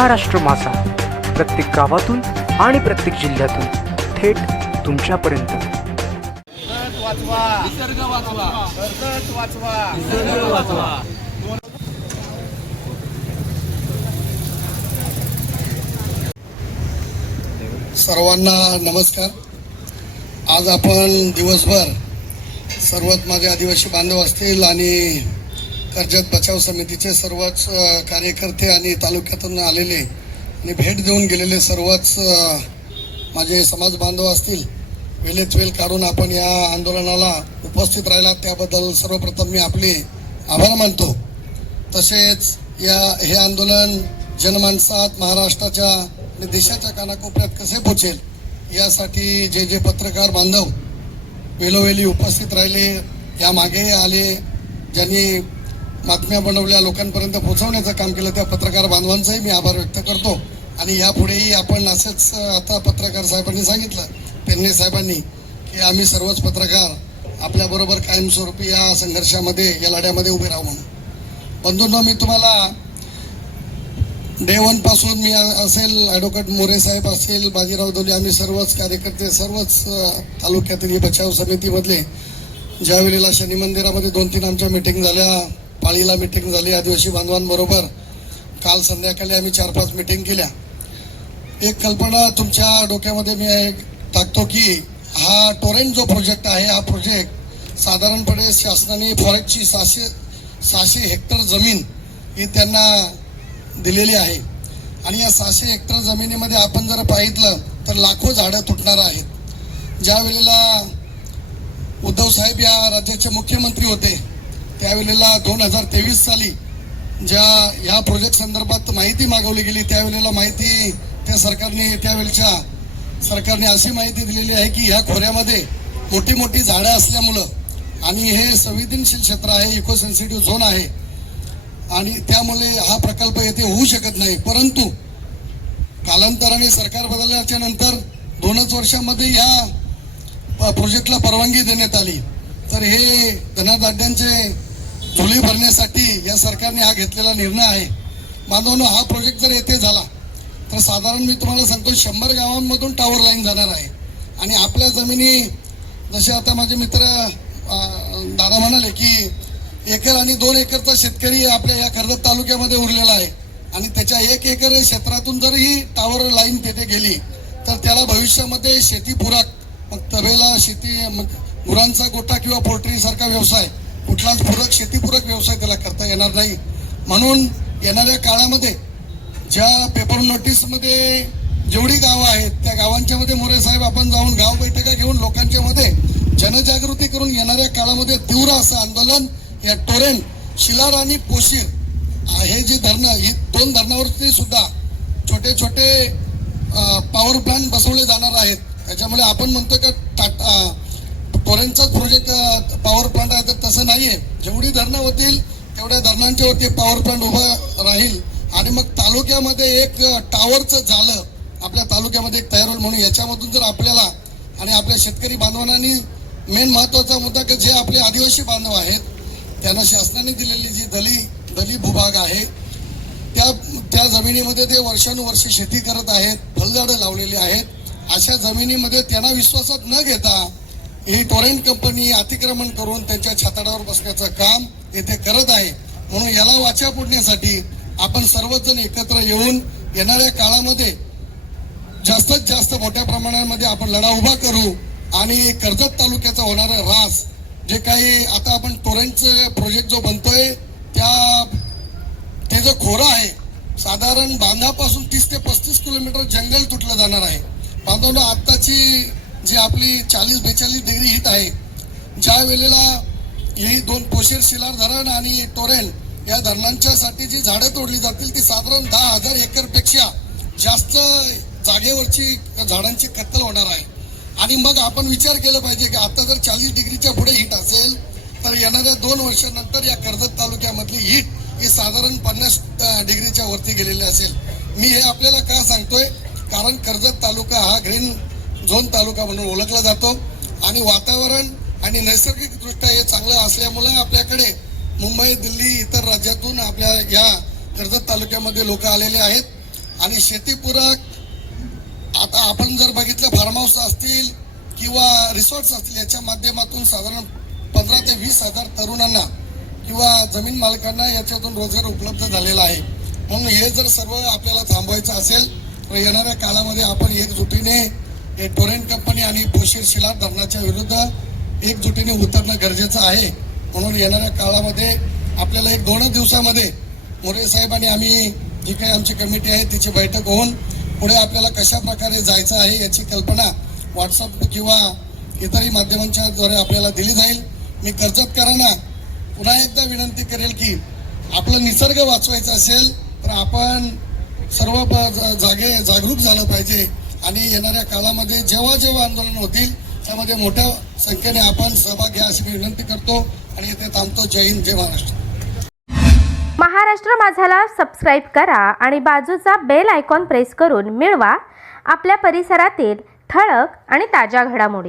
महाराष्ट्र मासा प्रत्येक गावातून आणि प्रत्येक जिल्ह्यातून थेट तुमच्यापर्यंत। निसर्ग वाचवा। सर्वांना नमस्कार। आज आपण दिवसभर सर्वच माझे आदिवासी बांधव असतील आणि कर्जत बचाव समितीचे सर्वच कार्यकर्ते आणि तालुक्यातून आलेले आणि भेट देऊन गेलेले सर्वच माझे समाज बांधव असतील, वेळेत वेळ काढून आपण या आंदोलनाला उपस्थित राहिला त्याबद्दल सर्वप्रथम मी आपले आभार मानतो। तसेच हे आंदोलन जनमानसात महाराष्ट्राच्या आणि देशाच्या कानाकोपऱ्यात कसे पोचेल यासाठी जे पत्रकार बांधव वेळोवेळी उपस्थित राहिले, यामागे आले, ज्यांनी बातम्या बनवल्या, लोकांपर्यंत पोहोचवण्याचं काम केलं, त्या पत्रकार बांधवांचाही मी आभार व्यक्त करतो। आणि यापुढेही आपण असंच, आता पत्रकार साहेबांनी सांगितलं, पेन्ने साहेबांनी, की आम्ही सर्वच पत्रकार आपल्याबरोबर कायमस्वरूपी या संघर्षामध्ये, या लढ्यामध्ये उभे राहू म्हणून। बंधूंनो, मी तुम्हाला डे वन पासून मी असेल, ॲडव्होकेट मोरे साहेब असेल, बाजीराव दोले, आम्ही सर्वच कार्यकर्ते, सर्वच तालुक्यातील बचाव समितीमधले, ज्या वेळेला शनी मंदिरामध्ये 2-3 आमच्या मिटिंग झाल्या, पाळीला मिटिंग झाली आदिवासी बांधवांबरोबर, काल संध्याकाळी आम्ही 4-5 मिटिंग केल्या। एक कल्पना तुमच्या डोक्यामध्ये मी टाकतो की हा टोरेंट जो प्रोजेक्ट आहे, हा प्रोजेक्ट साधारणपणे शासनाने फॉरेस्टची 600 हेक्टर जमीन ही त्यांना दिलेली आहे आणि या 600 हेक्टर जमिनीमध्ये आपण जर पाहितलं तर लाखो झाडं तुटणार आहेत। ज्या वेळेला उद्धव साहेब या राज्याचे मुख्यमंत्री होते त्यावेळेला 2023 साली ह्या प्रोजेक्ट संदर्भात माहिती मागवली गेली, त्यावेळेला माहिती त्यावेळेच्या सरकारने अशी माहिती दिलेली आहे की ह्या खोऱ्यामध्ये मोठी झाडं असल्यामुळं आणि हे संवेदनशील क्षेत्र आहे, इको सेन्सिटिव्ह झोन आहे आणि त्यामुळे हा प्रकल्प येथे होऊ शकत नाही। परंतु कालांतराने सरकार बदलल्याच्या नंतर 2च वर्षामध्ये या प्रोजेक्टला परवानगी देण्यात आली। तर हे धनाढ्यांचे झोली भरण्यासाठी या सरकारने हा घेतलेला निर्णय आहे। बांधवांनो, हा प्रोजेक्ट जर येथे झाला तर साधारण मी तुम्हाला सांगतो 100 गावांमधून टावर लाईन जाणार आहे आणि आपल्या जमिनी, जसे आता माझे मित्र दादा म्हणाले की 1 एकर आणि 2 एकरचा शेतकरी आपल्या या कर्जत तालुक्यामध्ये उरलेला आहे आणि त्याच्या 1 एकर क्षेत्रातून जर ही टावर लाईन तेथे गेली तर त्याला भविष्यामध्ये शेतीपूरक, मग तबेला शेती, गुरांचा गोठा किंवा पोल्ट्री सारखा व्यवसाय, कुठलाच पूरक शेतीपूरक व्यवसाय त्याला करता येणार नाही। म्हणून येणाऱ्या काळामध्ये ज्या पेपर नोटीसमध्ये जेवढी गावं आहेत त्या गावांच्या मध्ये मोरे साहेब आपण जाऊन गाव बैठका घेऊन लोकांच्या मध्ये जनजागृती करून येणाऱ्या काळामध्ये तीव्र असं आंदोलन या टोरेंट, शिलार आणि पोशीर हे जे धरणं, ही 2 धरणावरती सुद्धा छोटे पॉवर प्लांट बसवले जाणार आहेत। त्याच्यामुळे आपण म्हणतो का टोरेंटचाच प्रोजेक्ट पॉवर प्लांट आहे, तर तसं नाहीये। जेवढी धरणं होतील तेवढ्या धरणांच्या वरती पॉवर प्लांट उभं राहील आणि मग तालुक्यामध्ये एक टावरचं झालं आपल्या तालुक्यामध्ये एक तयार होईल। म्हणून याच्यामधून जर आपल्याला आणि आपल्या शेतकरी बांधवांनी मेन महत्वाचा मुद्दा की जे आपले आदिवासी बांधव आहेत त्यांना शासनाने दिलेली जी दली भूभाग आहे त्या जमिनीमध्ये ते वर्षानुवर्षे शेती करत आहेत, फळझाडं लावलेली आहेत। अशा जमिनीमध्ये त्यांना विश्वासात न घेता ही टोरेंट कंपनी अतिक्रमण करून त्यांच्या छाताडावर बसण्याचं काम येथे करत आहे। म्हणून याला वाचा फोडण्यासाठी आपण सर्वजण एकत्र येऊन येणाऱ्या काळामध्ये जास्तीत जास्त मोठ्या प्रमाणामध्ये आपण लढा उभा करू आणि कर्जत तालुक्याचा होणारा ऱ्हास, जे काही आता आपण टोरेंटचे प्रोजेक्ट जो बनतोय ते जो खोरा आहे, साधारण बांधापासून 30 ते 35 किलोमीटर जंगल तुटलं जाणार आहे। बांधवांनो, आत्ताची जी आपली 40-42 डिग्री हीट आहे, ज्या वेळेला ही 2 पोशीर, शिलार धरण आणि टोरेंट या धरणांच्या साठी जी झाडं तोडली जातील ती साधारण 10,000 एकर पेक्षा जास्त जागेवरची झाडांची कत्तल होणार आहे। आणि मग आपण विचार केला पाहिजे की आता जर 40 डिग्रीच्या पुढे हीट असेल तर येणाऱ्या 2 वर्षानंतर या कर्जत तालुक्यामधली हीट ही साधारण 50 डिग्रीच्या वरती गेलेली असेल। मी हे आपल्याला का सांगतोय, कारण कर्जत तालुका हा ग्रीन झोन तालुका म्हणून ओळखला जातो आणि वातावरण आणि नैसर्गिकदृष्ट्या हे चांगलं असल्यामुळे आपल्याकडे मुंबई, दिल्ली, इतर राज्यातून आपल्या या कर्जत तालुक्यामध्ये लोक आलेले आहेत आणि शेतीपूरक आता आपण जर बघितलं फार्म हाऊस असतील किंवा रिसॉर्ट्स असतील याच्या माध्यमातून साधारण 15 ते 20 हजार तरुणांना किंवा जमीन मालकांना याच्यातून रोजगार उपलब्ध झालेला आहे. म्हणून हे जर सर्व आपल्याला थांबवायचं असेल तर येणाऱ्या काळामध्ये आपण एकजुटीने हे टोरेंट कंपनी आणि पोशीर शिलार धरणाच्या विरुद्ध एकजुटीने उतरणं गरजेचं आहे. म्हणून येणाऱ्या काळामध्ये आपल्याला 1-2 दिवसामध्ये मोरे साहेब आणि आम्ही जी काही आमची कमिटी आहे तिची बैठक होऊन पुढे आपल्याला कशा प्रकारे जायचं आहे याची कल्पना व्हॉट्सअप किंवा इतरही माध्यमांच्या द्वारे आपल्याला दिली जाईल. मी कर्जतकरांना पुन्हा एकदा विनंती करेल की आपलं निसर्ग वाचवायचा असेल तर आपण सर्व जागरूक झालं पाहिजे आणि येणाऱ्या काळामध्ये जेव्हा जेव्हा आंदोलन होतील त्यामध्ये मोठ्या संख्येने आपण सहभाग घ्या अशी मी विनंती करतो आणि इथे थांबतो. जय हिंद, जय महाराष्ट्र. महाराष्ट्र माझाला सबस्क्राईब करा आणि बाजूचा बेल आयकॉन प्रेस करून मिळवा आपल्या परिसरातील ठळक आणि ताज्या घडामोडी.